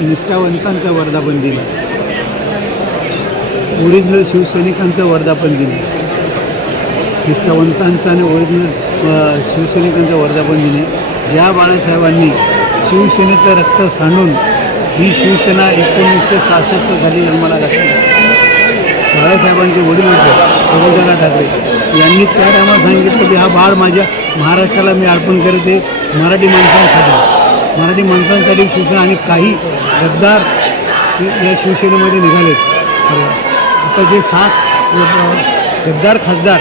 निष्ठावंतांचा वर्धापन दिन, ओरिजिनल शिवसैनिकांचं वर्धापन दिन, निष्ठावंतांचा आणि ओरिजिनल शिवसैनिकांचं वर्धापन दिन आहे. ज्या बाळासाहेबांनी शिवसेनेचं रक्त सांडून ही शिवसेना 1966 साली जन्माला घातली. बाळासाहेबांचे वडील होते प्रफुल्लदादा ठाकरे, यांनी त्या टायमाला सांगितलं की हा बाळ माझ्या महाराष्ट्राला मी अर्पण करते मराठी माणसांसाठी शिवसेना. आणि काही गद्दार या शिवसेनेमध्ये निघालेत. आता जे 7 गद्दार खासदार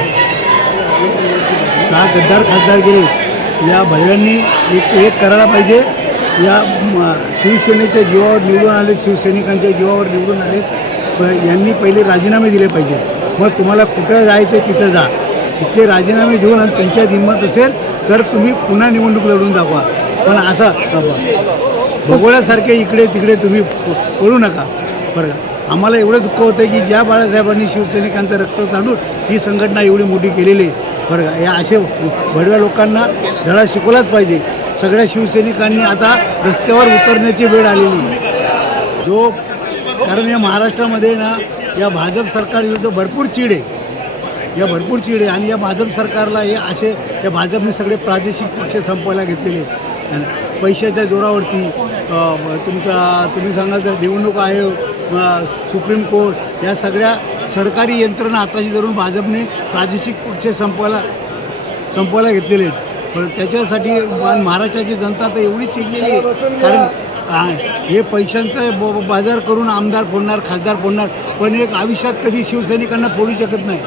गेले, या भडव्यांनी एक करायला पाहिजे. या शिवसेनेच्या जीवावर निवडून आले, शिवसैनिकांच्या जीवावर निवडून आले, यांनी पहिले राजीनामे दिले पाहिजे. मग तुम्हाला कुठं जायचं तिथं जा, तिथले राजीनामे देऊन आणि तुमच्यात हिंमत असेल तर तुम्ही पुन्हा निवडणूक लढून दाखवा. पण असा भगोळ्यासारखे इकडे तिकडे तुम्ही पळू नका. बरं का, आम्हाला एवढं दुःख होतं की ज्या बाळासाहेबांनी शिवसैनिकांचं रक्त सांडून ही संघटना एवढी मोठी केलेली आहे. बरं का, या असे भडव्या लोकांना धडा शिकवलाच पाहिजे. सगळ्या शिवसैनिकांनी आता रस्त्यावर उतरण्याची वेळ आलेली आहे. कारण या महाराष्ट्रामध्ये ना या भाजप सरकारविरुद्ध भरपूर चीड आहे आणि या भाजप सरकारला हे असे या भाजपने सगळे प्रादेशिक पक्ष संपवायला घेतलेले आहेत. पैशाच्या जोरावरती तुम्ही सांगाल तर निवडणूक आयोग, सुप्रीम कोर्ट, या सगळ्या सरकारी यंत्रणा आताशी धरून भाजपने प्रादेशिक पक्ष संपवायला घेतलेले आहेत. पण त्याच्यासाठी महाराष्ट्राची जनता तर एवढी चिडलेली आहे. कारण हे पैशांचा बाजार करून आमदार फोडणार, खासदार फोडणार, पण एक आयुष्यात कधी शिवसैनिकांना फोडू शकत नाही.